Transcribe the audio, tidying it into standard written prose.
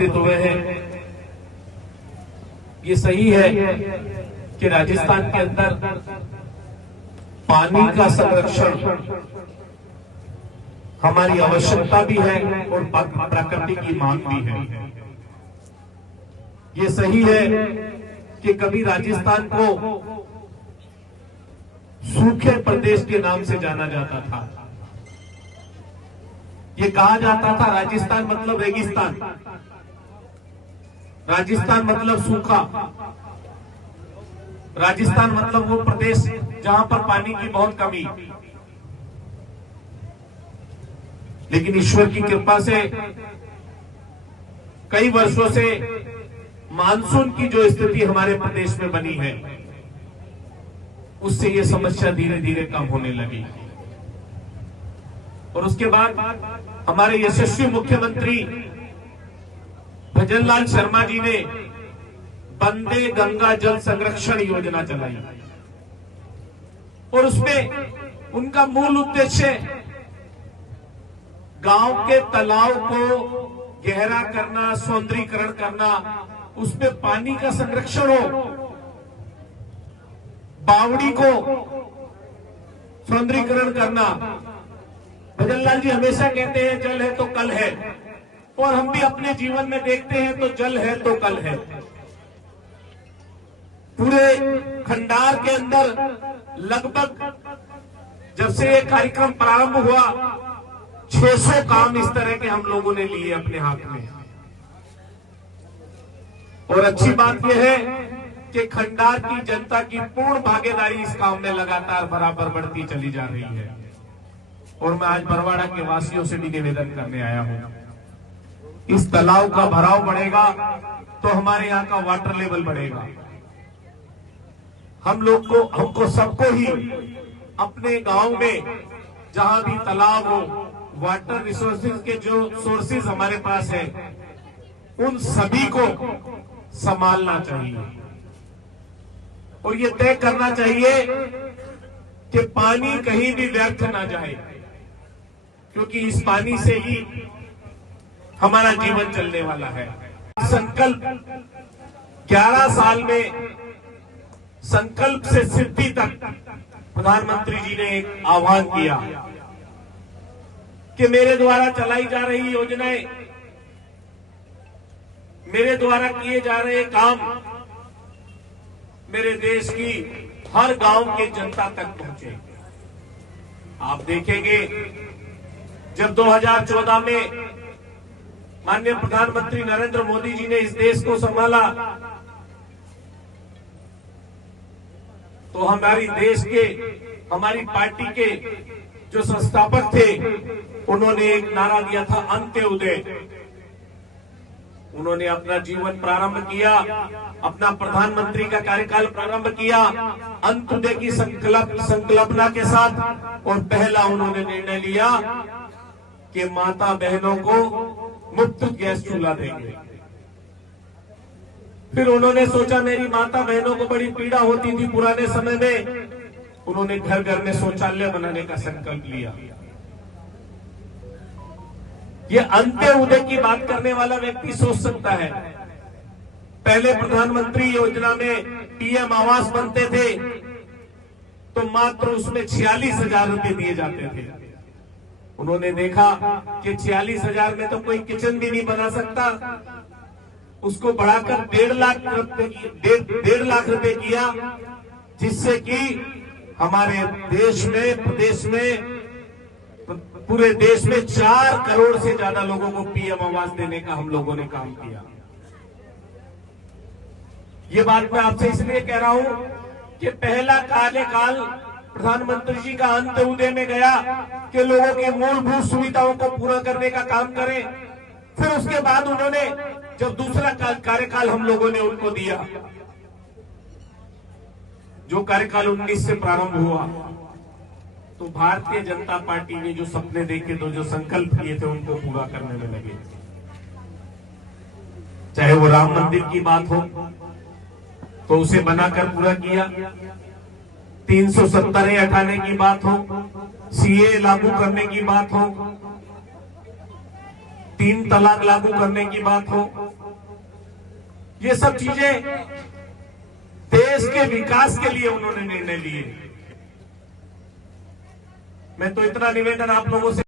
उपस्थित हुए हैं। ये सही है कि राजस्थान के अंदर पानी का संरक्षण हमारी आवश्यकता भी है और प्रकृति की मांग भी है। ये सही है कि कभी राजस्थान को सूखे प्रदेश के नाम से जाना जाता था। ये कहा जाता था राजस्थान मतलब रेगिस्तान, राजस्थान मतलब सूखा, राजस्थान मतलब वो प्रदेश जहां पर पानी की बहुत कमी। लेकिन ईश्वर की कृपा से कई वर्षों से मानसून की जो स्थिति हमारे प्रदेश में बनी है, उससे ये समस्या धीरे धीरे कम होने लगी। और उसके बाद हमारे यशस्वी मुख्यमंत्री भजनलाल शर्मा जी ने वंदे गंगा जल संरक्षण योजना चलाई और उसमें उनका मूल उद्देश्य गांव के तालाब को गहरा करना, सौंदर्यीकरण करना, उसमें पानी का संरक्षण हो, बावड़ी को सौंदर्यीकरण करना। भजनलाल जी हमेशा कहते हैं जल है तो कल है, और हम भी अपने जीवन में देखते हैं तो जल है तो कल है। पूरे खंडार के अंदर लगभग जब से ये कार्यक्रम प्रारंभ हुआ 600 काम इस तरह के हम लोगों ने लिए अपने हाथ में। और अच्छी बात यह है कि खंडार की जनता की पूर्ण भागीदारी इस काम में लगातार बराबर बढ़ती चली जा रही है। और मैं आज बरवाड़ा के वासियों से भी निवेदन करने आया हूं, इस तालाब का भराव बढ़ेगा तो हमारे यहाँ का वाटर लेवल बढ़ेगा। हमको सबको ही अपने गांव में जहां भी तालाब हो, वाटर रिसोर्सेज के जो सोर्सेज हमारे पास है, उन सभी को संभालना चाहिए और ये तय करना चाहिए कि पानी कहीं भी व्यर्थ ना जाए, क्योंकि इस पानी से ही हमारा जीवन चलने वाला है। संकल्प 11 साल में संकल्प से सिद्धि तक प्रधानमंत्री जी ने एक आह्वान किया कि मेरे द्वारा चलाई जा रही योजनाएं, मेरे द्वारा किए जा रहे काम मेरे देश की हर गांव के जनता तक पहुंचे। आप देखेंगे जब 2014 में माननीय प्रधानमंत्री नरेंद्र मोदी जी ने इस देश को संभाला, तो हमारी पार्टी के जो संस्थापक थे, उन्होंने एक नारा दिया था अंत्योदय। उन्होंने अपना जीवन प्रारंभ किया, अपना प्रधानमंत्री का कार्यकाल प्रारंभ किया अंत्योदय की संकल्पना के साथ। और पहला उन्होंने निर्णय लिया कि माता बहनों को मुफ्त गैस चूल्हा देंगे। फिर उन्होंने सोचा मेरी माता बहनों को बड़ी पीड़ा होती थी पुराने समय में, उन्होंने घर घर में शौचालय बनाने का संकल्प लिया। ये अंत्योदय की बात करने वाला व्यक्ति सोच सकता है, पहले प्रधानमंत्री योजना में पीएम आवास बनते थे तो मात्र उसमें 46,000 रुपए दिए जाते थे। उन्होंने देखा कि 46,000 में तो कोई किचन भी नहीं बना सकता, उसको बढ़ाकर 1.5 लाख रुपए किया, जिससे कि हमारे देश में, प्रदेश में, पूरे देश में 4 करोड़ से ज्यादा लोगों को पीएम आवास देने का हम लोगों ने काम किया। ये बात मैं आपसे इसलिए कह रहा हूं कि पहला कार्यकाल प्रधानमंत्री जी का अंत्योदय में गया कि लोगों की मूलभूत सुविधाओं को पूरा करने का काम करें। फिर उसके बाद उन्होंने जब दूसरा कार्यकाल हम लोगों ने उनको दिया, जो कार्यकाल 19 से प्रारंभ हुआ, तो भारतीय जनता पार्टी ने जो सपने देखे थे, जो संकल्प किए थे, उनको पूरा करने में लगे। चाहे वो राम मंदिर की बात हो तो उसे बनाकर पूरा किया, 370 हटाने की बात हो, सीए लागू करने की बात हो, 3 तलाक लागू करने की बात हो, ये सब चीजें देश के विकास के लिए उन्होंने निर्णय लिए। मैं तो इतना निवेदन आप लोगों से